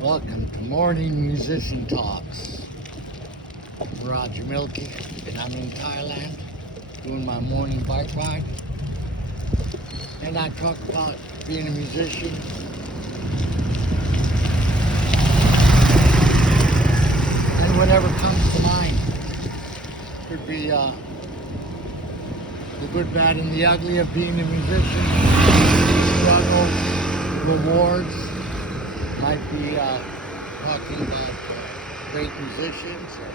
Welcome to Morning Musician Talks. I'm Roger Milkey, and I'm in Thailand doing my morning bike ride. And I talk about being a musician, and whatever comes to mind. Could be the good, bad, and the ugly of being a musician, struggles, rewards. Might be talking about great musicians or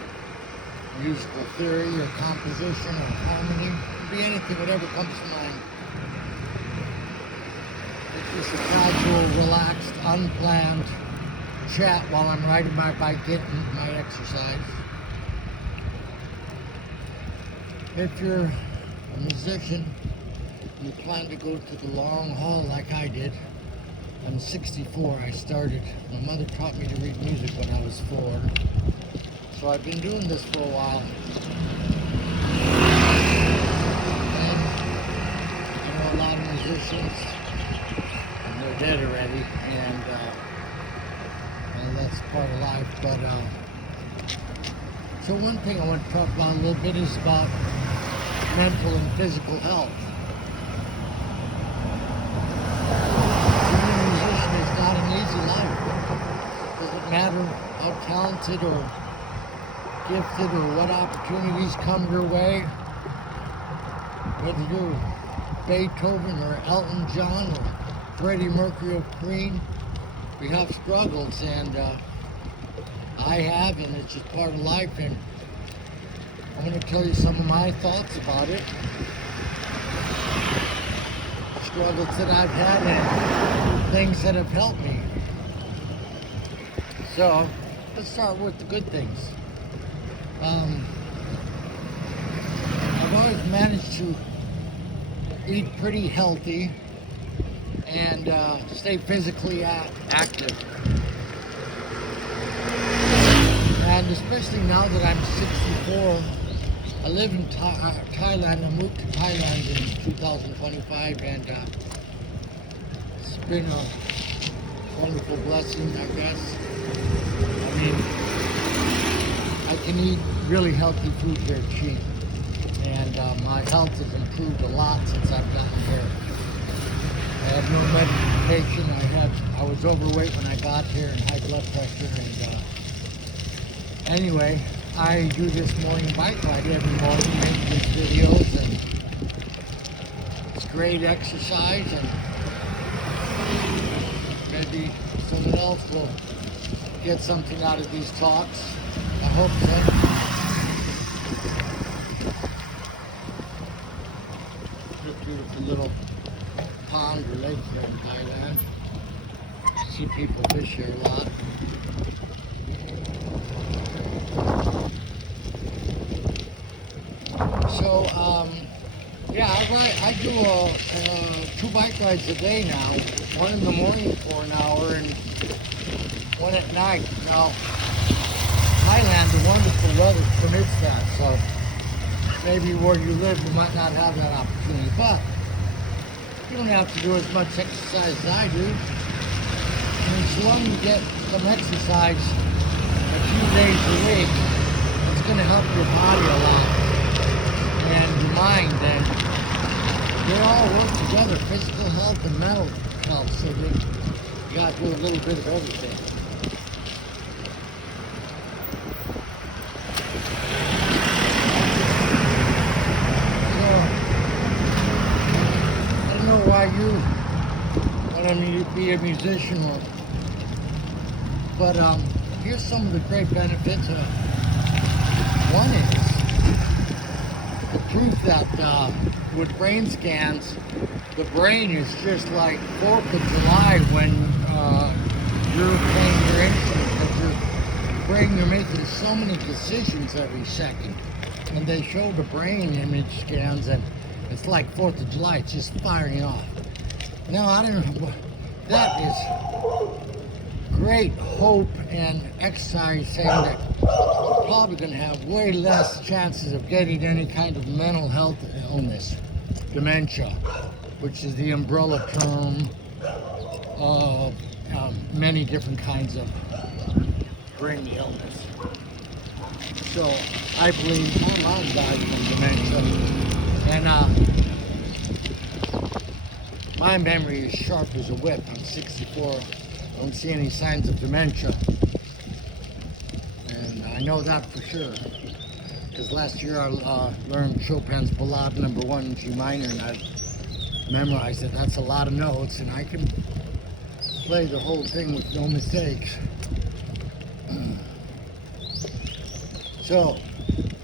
musical theory or composition or harmony. Could be anything, whatever comes to mind. It's just a casual, relaxed, unplanned chat while I'm riding my bike, getting my exercise. If you're a musician, you plan to go to the long haul like I did. I'm 64. I started. My mother taught me to read music when I was 4. So I've been doing this for a while. And I know a lot of musicians, and they're dead already, and that's part of life. But so one thing I want to talk about a little bit is about mental and physical health. Doesn't matter how talented or gifted or what opportunities come your way, whether you're Beethoven or Elton John or Freddie Mercury of Queen, we have struggles, and I have, and it's just part of life, and I'm going to tell you some of my thoughts about it, struggles that I've had, and things that have helped me. So, let's start with the good things. I've always managed to eat pretty healthy and stay physically active. And especially now that I'm 64, I live in Thailand. I moved to Thailand in 2025, and it's been a wonderful blessing, I guess. I mean, I can eat really healthy food here cheap, and my health has improved a lot since I've gotten here. I had no medication. I was overweight when I got here and high blood pressure, and anyway, I do this morning bike ride every morning, make these videos, and it's great exercise, and maybe someone else will get something out of these talks. I hope so. Beautiful little pond or lake here in Thailand. See people fish here a lot. So, yeah, I do 2 bike rides a day now. One in the morning for an hour and one at night. Now, Thailand, the wonderful weather permits that, so maybe where you live you might not have that opportunity, but you don't have to do as much exercise as I do. And as long as you get some exercise a few days a week, it's going to help your body a lot and your mind, and they all work together, physical health and mental health, so that you got to do a little bit of everything. Why you want to be a musician, but here's some of the great benefits. One is the proof that with brain scans, the brain is just like 4th of July when you're playing your instrument, because your brain, you're making so many decisions every second, and they show the brain image scans, and it's like 4th of July, it's just firing off. Now, I don't know, that is great hope and exercise, saying that you're probably going to have way less chances of getting any kind of mental health illness, dementia, which is the umbrella term of many different kinds of brain illness. So I believe my mom died from dementia, and my memory is sharp as a whip. I'm 64. Don't see any signs of dementia, and I know that for sure. Because last year I learned Chopin's Ballade No. 1 in G minor, and I memorized it. That's a lot of notes, and I can play the whole thing with no mistakes. So,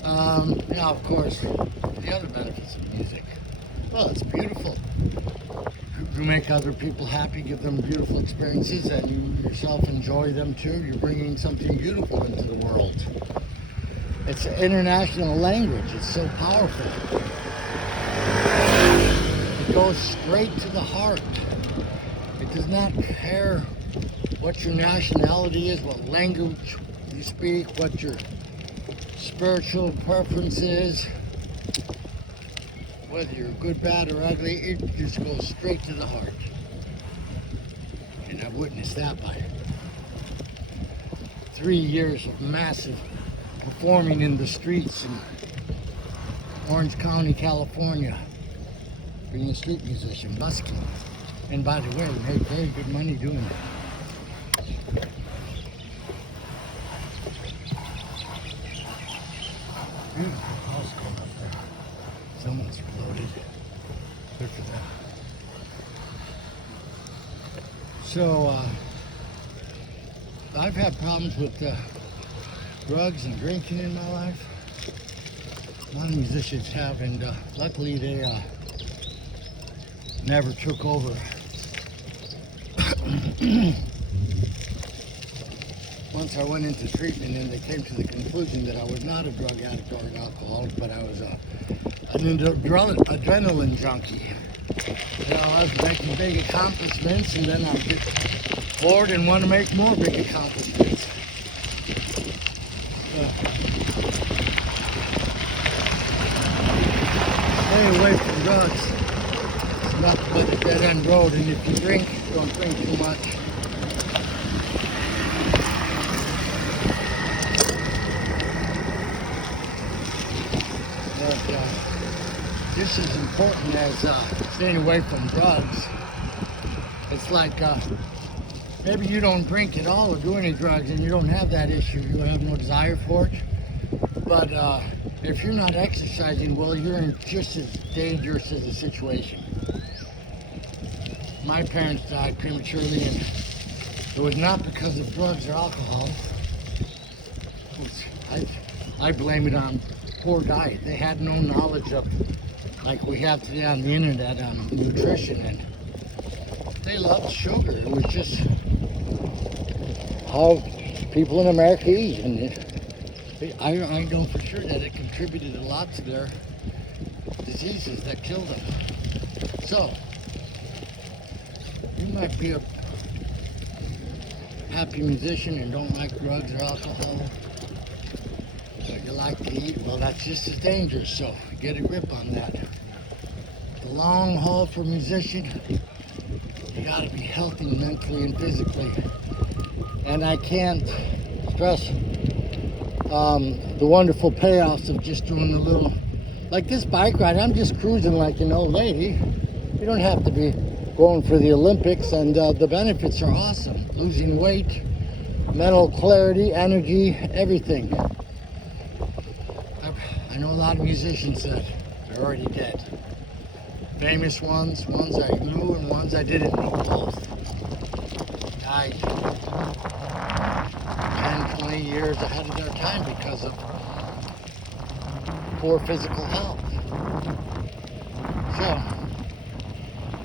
now of course, the other benefits of music. Well, it's beautiful. You make other people happy, give them beautiful experiences, and you yourself enjoy them too. You're bringing something beautiful into the world. It's an international language. It's so powerful. It goes straight to the heart. It does not care what your nationality is, what language you speak, what your spiritual preference is, whether you're good, bad, or ugly. It just goes straight to the heart. And I've witnessed that by 3 years of massive performing in the streets in Orange County, California, being a street musician, busking. And by the way, we made very good money doing it. Beautiful house going up there. Someone's floated. Good for them. So, I've had problems with drugs and drinking in my life. A lot of musicians have, and luckily they never took over. Once I went into treatment, and they came to the conclusion that I was not a drug addict or an alcoholic, but I was an adrenaline junkie. You know, I was making big accomplishments, and then I get bored and want to make more big accomplishments. Stay away from drugs. It's nothing but a dead-end road, and if you drink, don't drink too much. But just as important as staying away from drugs, it's like maybe you don't drink at all or do any drugs and you don't have that issue, you have no desire for it. But if you're not exercising well, you're in just as dangerous as a situation. My parents died prematurely, and it was not because of drugs or alcohol. I blame it on poor diet. They had no knowledge of, like we have today on the internet, on nutrition, and they loved sugar. It was just how people in America eat, and I know for sure that it contributed a lot to their diseases that killed them. So, you might be a happy musician and don't like drugs or alcohol, but you like to eat, well, that's just as dangerous, so get a grip on that. The long haul for a musician, you gotta be healthy mentally and physically. And I can't stress the wonderful payoffs of just doing a little, like this bike ride, I'm just cruising like an old lady. You don't have to be going for the Olympics, and the benefits are awesome. Losing weight, mental clarity, energy, everything. I know a lot of musicians that are already dead. Famous ones, ones I knew and ones I didn't know both. Died 10, 20 years ahead of their time because of poor physical health. So,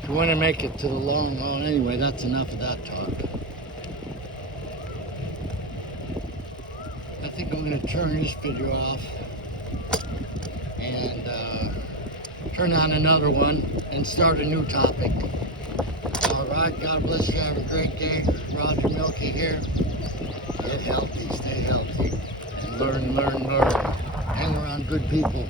if you want to make it to the long haul, anyway, that's enough of that talk. I think I'm going to turn this video off and turn on another one and start a new topic. Alright, God bless you. Have a great day. Roger Milky here. Get healthy, stay healthy, and learn. Hang around good people.